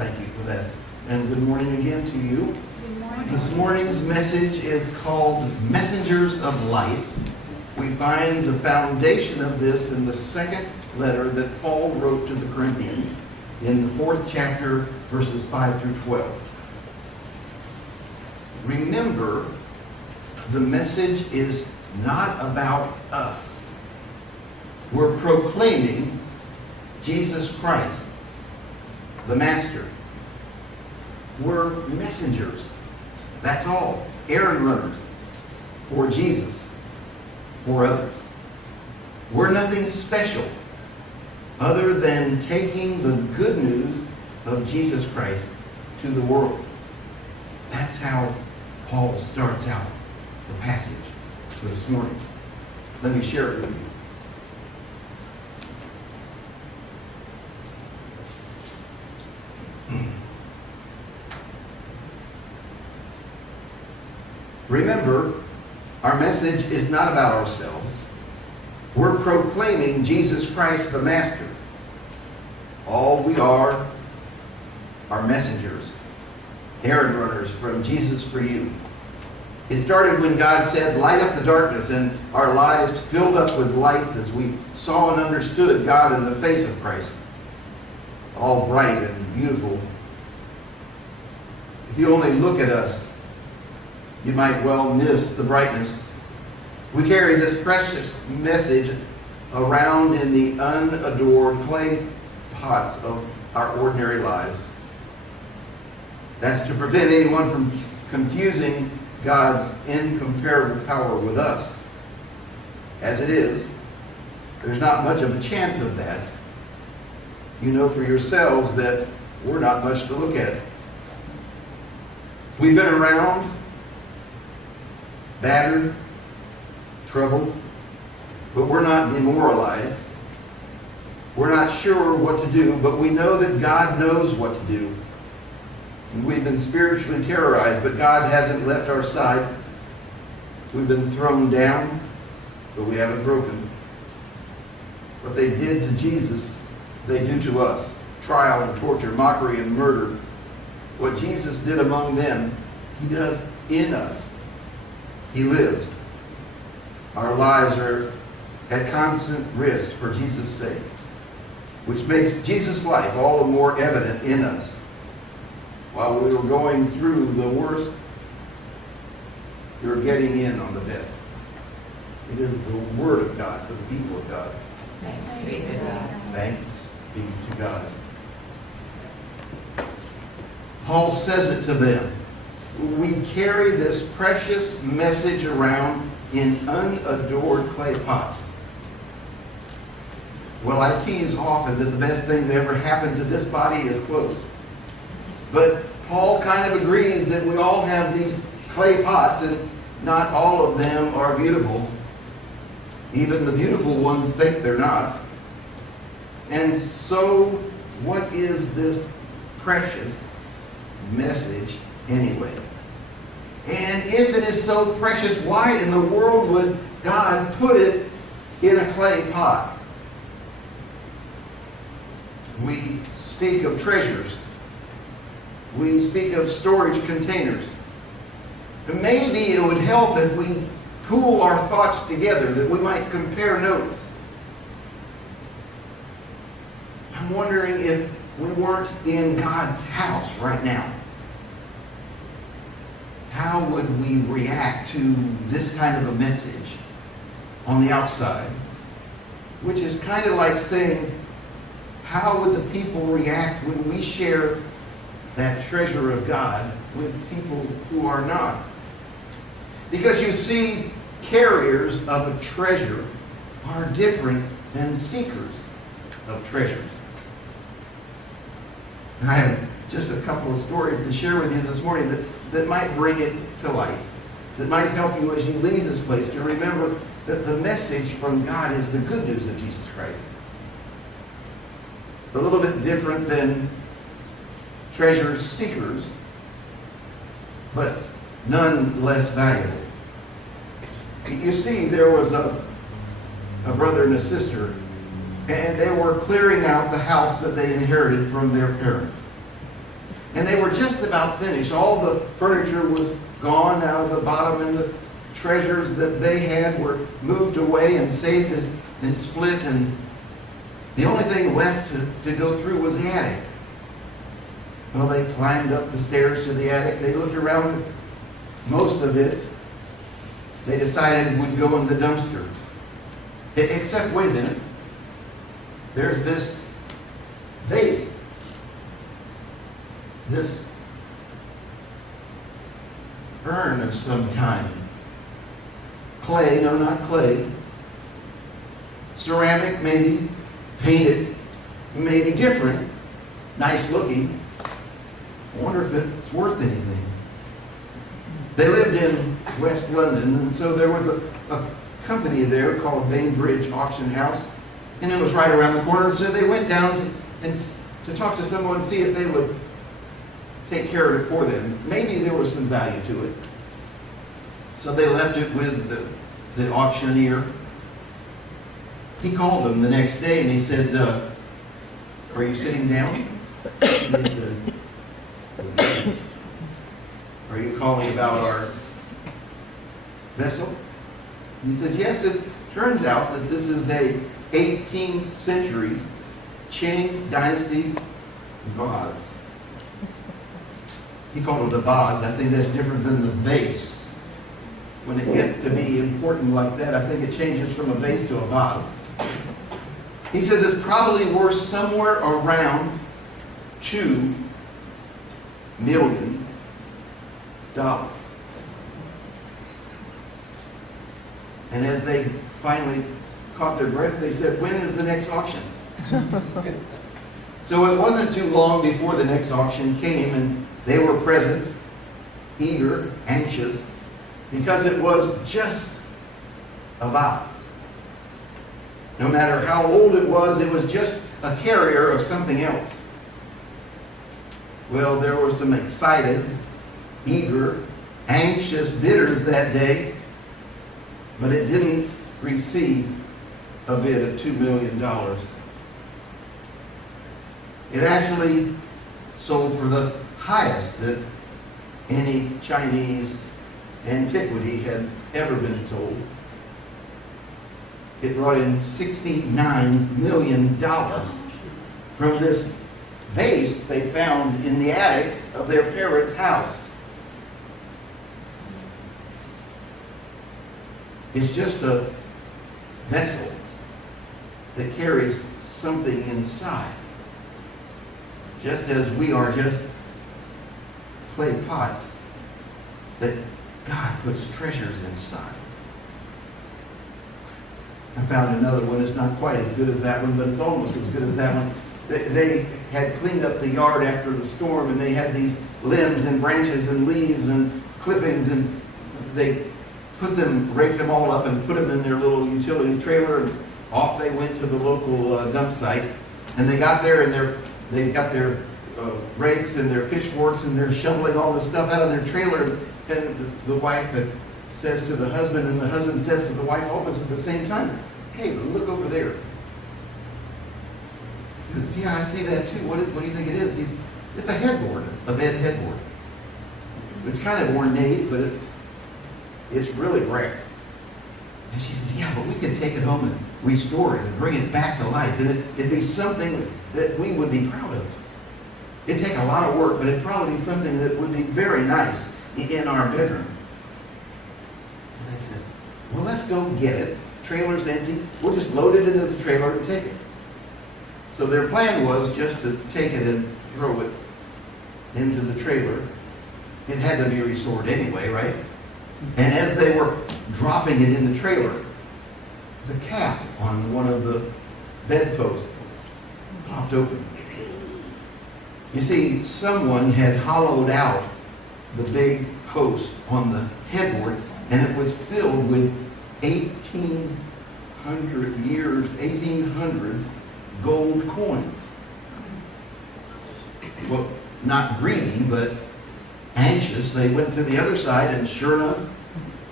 Thank you for that. And good morning again to you. Good morning. This morning's message is called Messengers of Light. We find the foundation of this in the second letter that Paul wrote to the Corinthians in the 4th chapter, verses 5 through 12. Remember, the message is not about us. We're proclaiming Jesus Christ, the Master. We're messengers. That's all. Errand runners for Jesus, for others. We're nothing special other than taking the good news of Jesus Christ to the world. That's how Paul starts out the passage for this morning. Let me share it with you. Remember, our message is not about ourselves. We're proclaiming Jesus Christ the Master. All we are messengers, errand runners from Jesus for you. It started when God said, "Light up the darkness," and our lives filled up with lights as we saw and understood God in the face of Christ. All bright and beautiful. If you only look at us, you might well miss the brightness. We carry this precious message around in the unadored clay pots of our ordinary lives. That's to prevent anyone from confusing God's incomparable power with us. As it is, there's not much of a chance of that. You know for yourselves that we're not much to look at. We've been around, battered, troubled, but we're not demoralized. We're not sure what to do, but we know that God knows what to do. And we've been spiritually terrorized, but God hasn't left our side. We've been thrown down, but we haven't broken. What they did to Jesus, they do to us. Trial and torture, mockery and murder. What Jesus did among them, He does in us. He lives. Our lives are at constant risk for Jesus' sake, which makes Jesus' life all the more evident in us. While we were going through the worst, you're getting in on the best. It is the Word of God for the people of God. Thanks be to God. Thanks be to God. Paul says it to them. We carry this precious message around in unadored clay pots. Well, I tease often that the best thing that ever happened to this body is clothes. But Paul kind of agrees that we all have these clay pots, and not all of them are beautiful. Even the beautiful ones think they're not. And so, what is this precious message anyway? And if it is so precious, why in the world would God put it in a clay pot? We speak of treasures. We speak of storage containers. And maybe it would help if we pool our thoughts together, that we might compare notes. I'm wondering if we weren't in God's house right now. How would we react to this kind of a message on the outside? Which is kind of like saying, how would the people react when we share that treasure of God with people who are not? Because you see, carriers of a treasure are different than seekers of treasures. I have just a couple of stories to share with you this morning that might bring it to light, that might help you as you leave this place to remember that the message from God is the good news of Jesus Christ. A little bit different than treasure seekers, but none less valuable. You see, there was a brother and a sister, and they were clearing out the house that they inherited from their parents. And they were just about finished. All the furniture was gone out of the bottom, and the treasures that they had were moved away and saved and split, and the only thing left to go through was the attic. Well, they climbed up the stairs to the attic. They looked around. Most of it, they decided would go in the dumpster. Except, wait a minute, there's this vase. This urn of some kind. Clay, no, not clay. Ceramic, maybe. Painted, maybe different. Nice looking. I wonder if it's worth anything. They lived in West London, and so there was a company there called Bainbridge Auction House, and it was right around the corner. So they went down to talk to someone and see if they would take care of it for them. Maybe there was some value to it. So they left it with the auctioneer. He called them the next day and he said, "Are you sitting down?" And they said, "Yes." "Are you calling about our vessel?" And he says, "Yes, it turns out that this is a 18th century Qing dynasty vase." He called it a vase. I think that's different than the vase. When it gets to be important like that, I think it changes from a vase to a vase. He says it's probably worth somewhere around $2 million. And as they finally caught their breath, they said, "When is the next auction?" So it wasn't too long before the next auction came, and they were present, eager, anxious, because it was just a vase. No matter how old it was just a carrier of something else. Well, there were some excited, eager, anxious bidders that day, but it didn't receive a bid of $2 million. It actually sold for the highest that any Chinese antiquity had ever been sold. It brought in $69 million from this vase they found in the attic of their parents' house. It's just a vessel that carries something inside. Just as we are just clay pots that God puts treasures inside. I found another one. It's not quite as good as that one, but it's almost as good as that one. They had cleaned up the yard after the storm, and they had these limbs and branches and leaves and clippings, and they raked them all up and put them in their little utility trailer, and off they went to the local dump site. And they got there, and they got their rakes and their pitchforks, and they're shoveling all this stuff out of their trailer. And the wife says to the husband, and the husband says to the wife almost at the same time, "Hey, look over there." He says, "Yeah, I see that too. What do you think it is?" It's a headboard, a bed headboard. It's kind of ornate, but it's really rare. And she says, "Yeah, but we could take it home and restore it and bring it back to life. And it'd be something that we would be proud of. It'd take a lot of work, but it'd probably be something that would be very nice in our bedroom." And they said, "Well, let's go get it. Trailer's empty. We'll just load it into the trailer and take it." So their plan was just to take it and throw it into the trailer. It had to be restored anyway, right? And as they were dropping it in the trailer, the cap on one of the bedposts popped open. You see, someone had hollowed out the big post on the headboard, and it was filled with 1800s gold coins. Well, not greedy, but anxious, they went to the other side, and sure enough,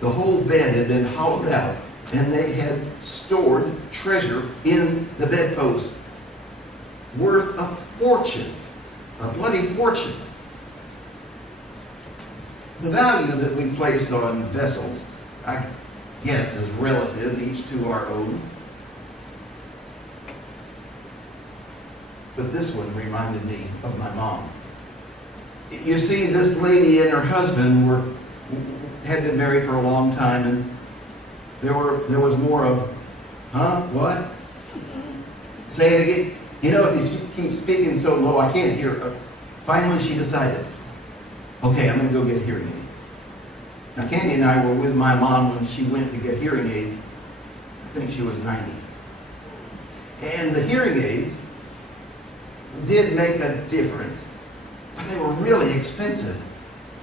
the whole bed had been hollowed out, and they had stored treasure in the bedpost worth a fortune, a bloody fortune. The value that we place on vessels, I guess, is relative, each to our own. But this one reminded me of my mom. You see, this lady and her husband had been married for a long time, and there was more of, huh, what? Say it again. You know, if you keep speaking so low, I can't hear. Finally, she decided, okay, I'm going to go get hearing aids. Now, Candy and I were with my mom when she went to get hearing aids. I think she was 90. And the hearing aids did make a difference, but they were really expensive.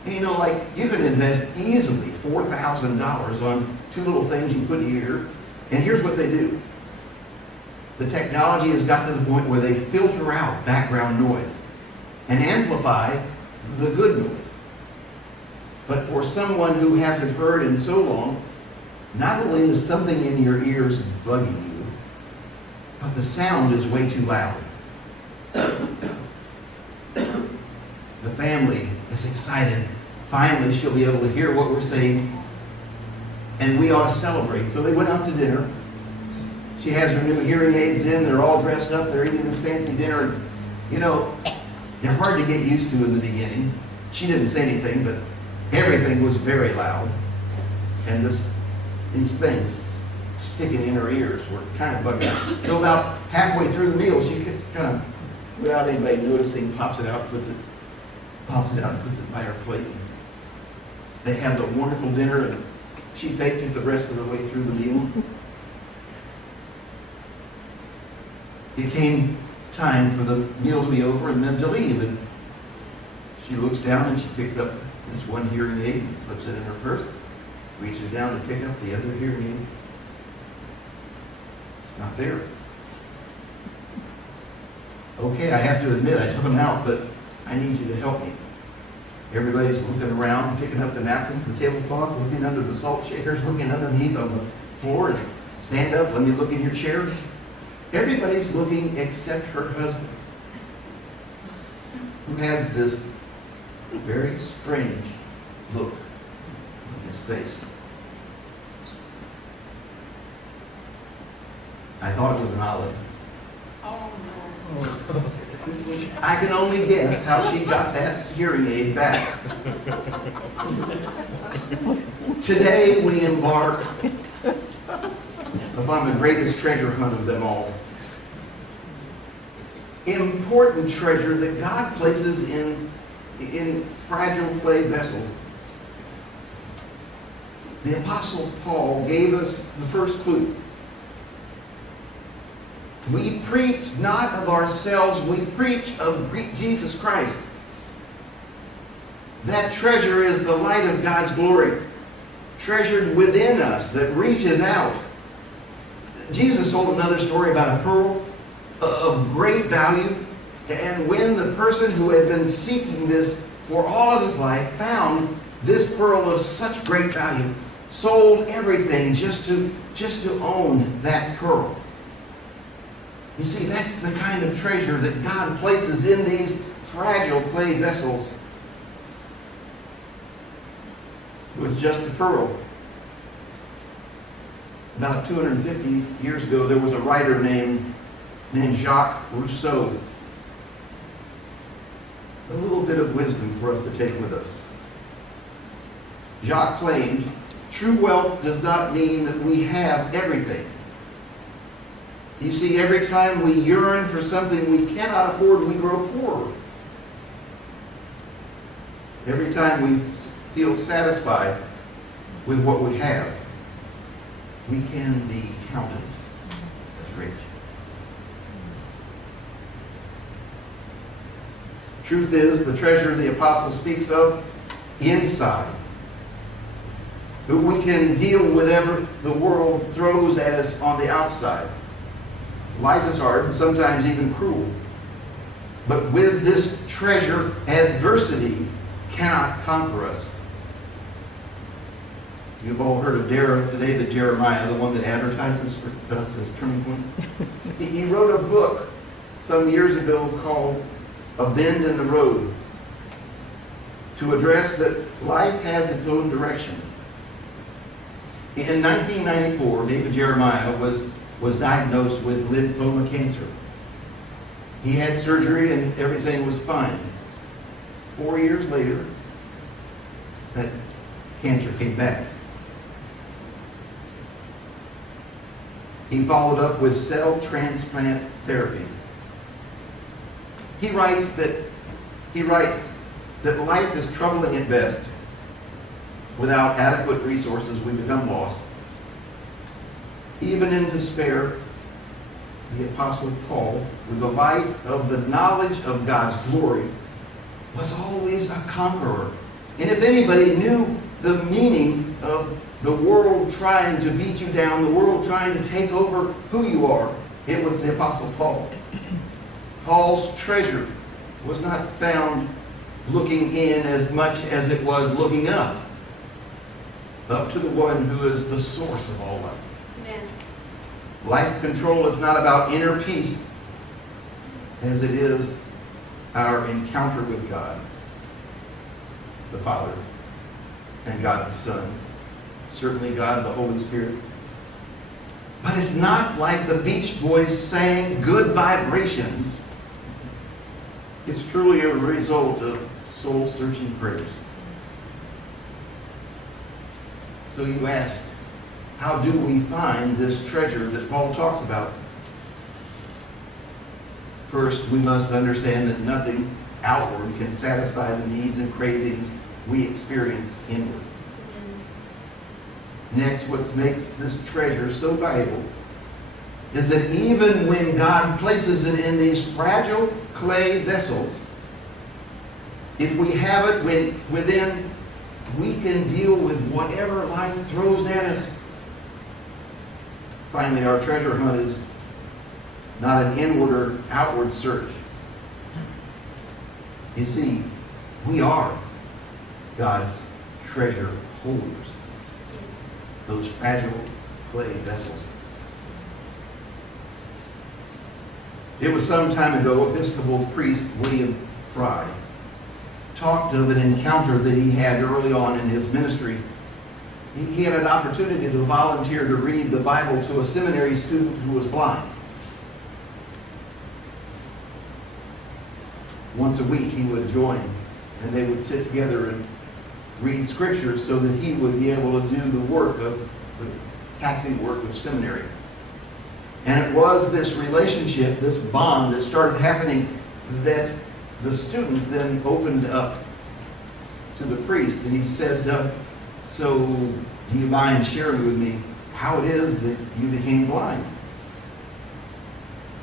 And you know, like, you could invest easily $4,000 on two little things you put in your ear, and here's what they do. The technology has got to the point where they filter out background noise and amplify the good noise. But for someone who hasn't heard in so long, not only is something in your ears bugging you, but the sound is way too loud. The family is excited. Finally, she'll be able to hear what we're saying, and we ought to celebrate. So they went out to dinner. She has her new hearing aids in. They're all dressed up. They're eating this fancy dinner. You know, they're hard to get used to in the beginning. She didn't say anything, but everything was very loud. And these things sticking in her ears were kind of bugging her. So about halfway through the meal, she gets kind of, without anybody noticing, pops it out and puts it by her plate. They have a wonderful dinner, and she faked it the rest of the way through the meal. It came time for the meal to be over and then to leave, and she looks down and she picks up this one hearing aid and slips it in her purse, reaches down to pick up the other hearing aid. It's not there. Okay, I have to admit I took them out, but I need you to help me. Everybody's looking around, picking up the napkins, the tablecloth, looking under the salt shakers, looking underneath on the floor, and stand up, let me look in your chair. Everybody's looking except her husband, who has this very strange look on his face. I thought it was an olive. Oh, I can only guess how she got that hearing aid back. Today we embark upon the greatest treasure hunt of them all. Important treasure that God places in fragile clay vessels. The Apostle Paul gave us the first clue. We preach not of ourselves, we preach of Jesus Christ. That treasure is the light of God's glory, treasured within us that reaches out. Jesus told another story about a pearl of great value, and when the person who had been seeking this for all of his life found this pearl of such great value, sold everything just to own that pearl. You see, that's the kind of treasure that God places in these fragile clay vessels. It was just a pearl. About 250 years ago, there was a writer named Jacques Rousseau. A little bit of wisdom for us to take with us. Jacques claimed, true wealth does not mean that we have everything. You see, every time we yearn for something we cannot afford, we grow poorer. Every time we feel satisfied with what we have, we can be counted as rich. Truth is, the treasure the apostle speaks of inside. But we can deal with whatever the world throws at us on the outside. Life is hard and sometimes even cruel. But with this treasure, adversity cannot conquer us. You've all heard of David Jeremiah, the one that advertises for us as Turning Point. He wrote a book some years ago called A Bend in the Road. to address that life has its own direction. In 1994, David Jeremiah was diagnosed with lymphoma cancer. He had surgery and everything was fine. 4 years later, that cancer came back. He followed up with cell transplant therapy. He writes that life is troubling at best. Without adequate resources, we become lost. Even in despair, the Apostle Paul, with the light of the knowledge of God's glory, was always a conqueror. And if anybody knew the meaning of the world trying to beat you down, the world trying to take over who you are, it was the Apostle Paul. Paul's treasure was not found looking in as much as it was looking up to the one who is the source of all life. Amen. Life control is not about inner peace as it is our encounter with God, the Father, and God the Son, certainly God the Holy Spirit. But it's not like the Beach Boys sang Good Vibrations. It's truly a result of soul-searching prayers. So you ask, how do we find this treasure that Paul talks about? First, we must understand that nothing outward can satisfy the needs and cravings we experience inward. Next, what makes this treasure so valuable is that even when God places it in these fragile clay vessels, if we have it within, we can deal with whatever life throws at us. Finally, our treasure hunt is not an inward or outward search. You see, we are God's treasure holders. Yes. Those fragile clay vessels. It was some time ago, Episcopal priest William Fry talked of an encounter that he had early on in his ministry. He had an opportunity to volunteer to read the Bible to a seminary student who was blind. Once a week he would join, and they would sit together and read scripture so that he would be able to do the work of the taxing work of seminary. And it was this relationship, this bond that started happening, that the student then opened up to the priest, and he said, so do you mind sharing with me how it is that you became blind?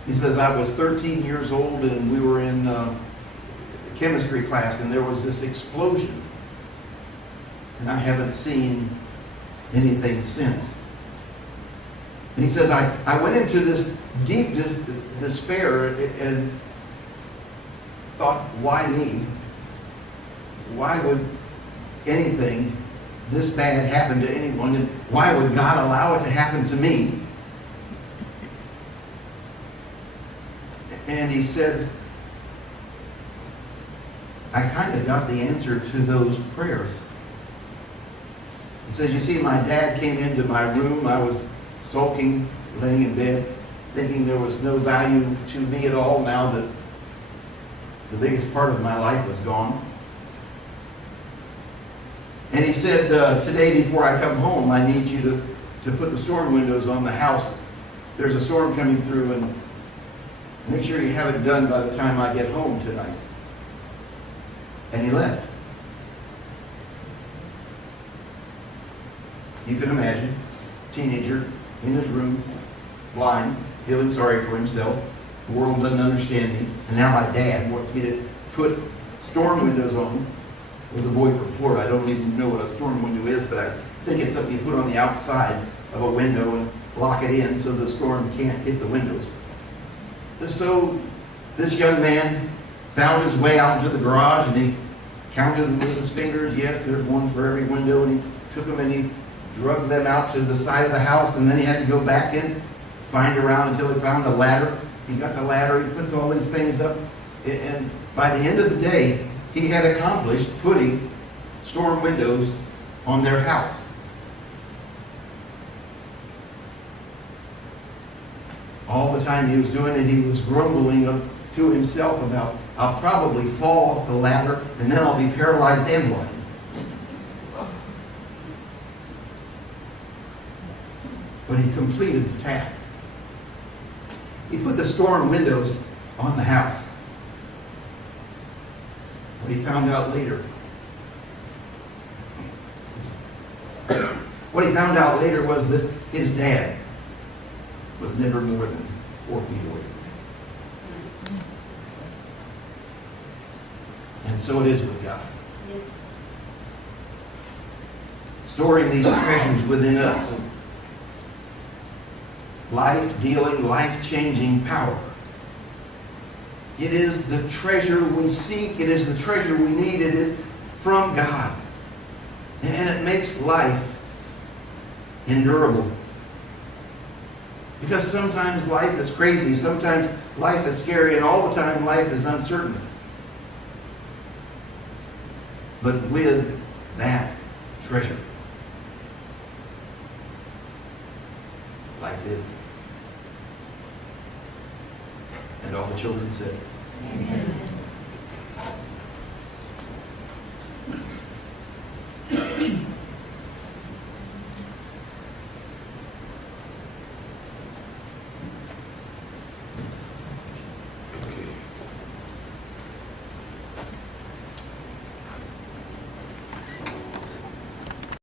He says, I was 13 years old and we were in chemistry class and there was this explosion. And I haven't seen anything since. And he says, I went into this deep despair and thought, why me? Why would anything this bad happen to anyone? And why would God allow it to happen to me? And he said, I kind of got the answer to those prayers. He says, you see, my dad came into my room. I was sulking, laying in bed, thinking there was no value to me at all now that the biggest part of my life was gone. And he said, today before I come home, I need you to put the storm windows on the house. There's a storm coming through, and make sure you have it done by the time I get home tonight. And he left. You can imagine, teenager in his room, blind, feeling sorry for himself. The world doesn't understand me. And now my dad wants me to put storm windows on. Was a boy from Florida. I don't even know what a storm window is, but I think it's something you put on the outside of a window and lock it in so the storm can't hit the windows. So this young man found his way out into the garage and he counted them with his fingers. Yes, there's one for every window. And he took them and he drugged them out to the side of the house, and then he had to go back in, find around until he found a ladder. He got the ladder, he puts all these things up, and by the end of the day, he had accomplished putting storm windows on their house. All the time he was doing it, he was grumbling to himself about, I'll probably fall off the ladder and then I'll be paralyzed and blind. But he completed the task. He put the storm windows on the house. What he found out later. What he found out later was that his dad was never more than 4 feet away from him. And so it is with God. Storing these treasures within us. Life-dealing, life-changing power. It is the treasure we seek. It is the treasure we need. It is from God. And it makes life endurable. Because sometimes life is crazy. Sometimes life is scary. And all the time life is uncertain. But with that treasure, life is. And all the children said, Amen.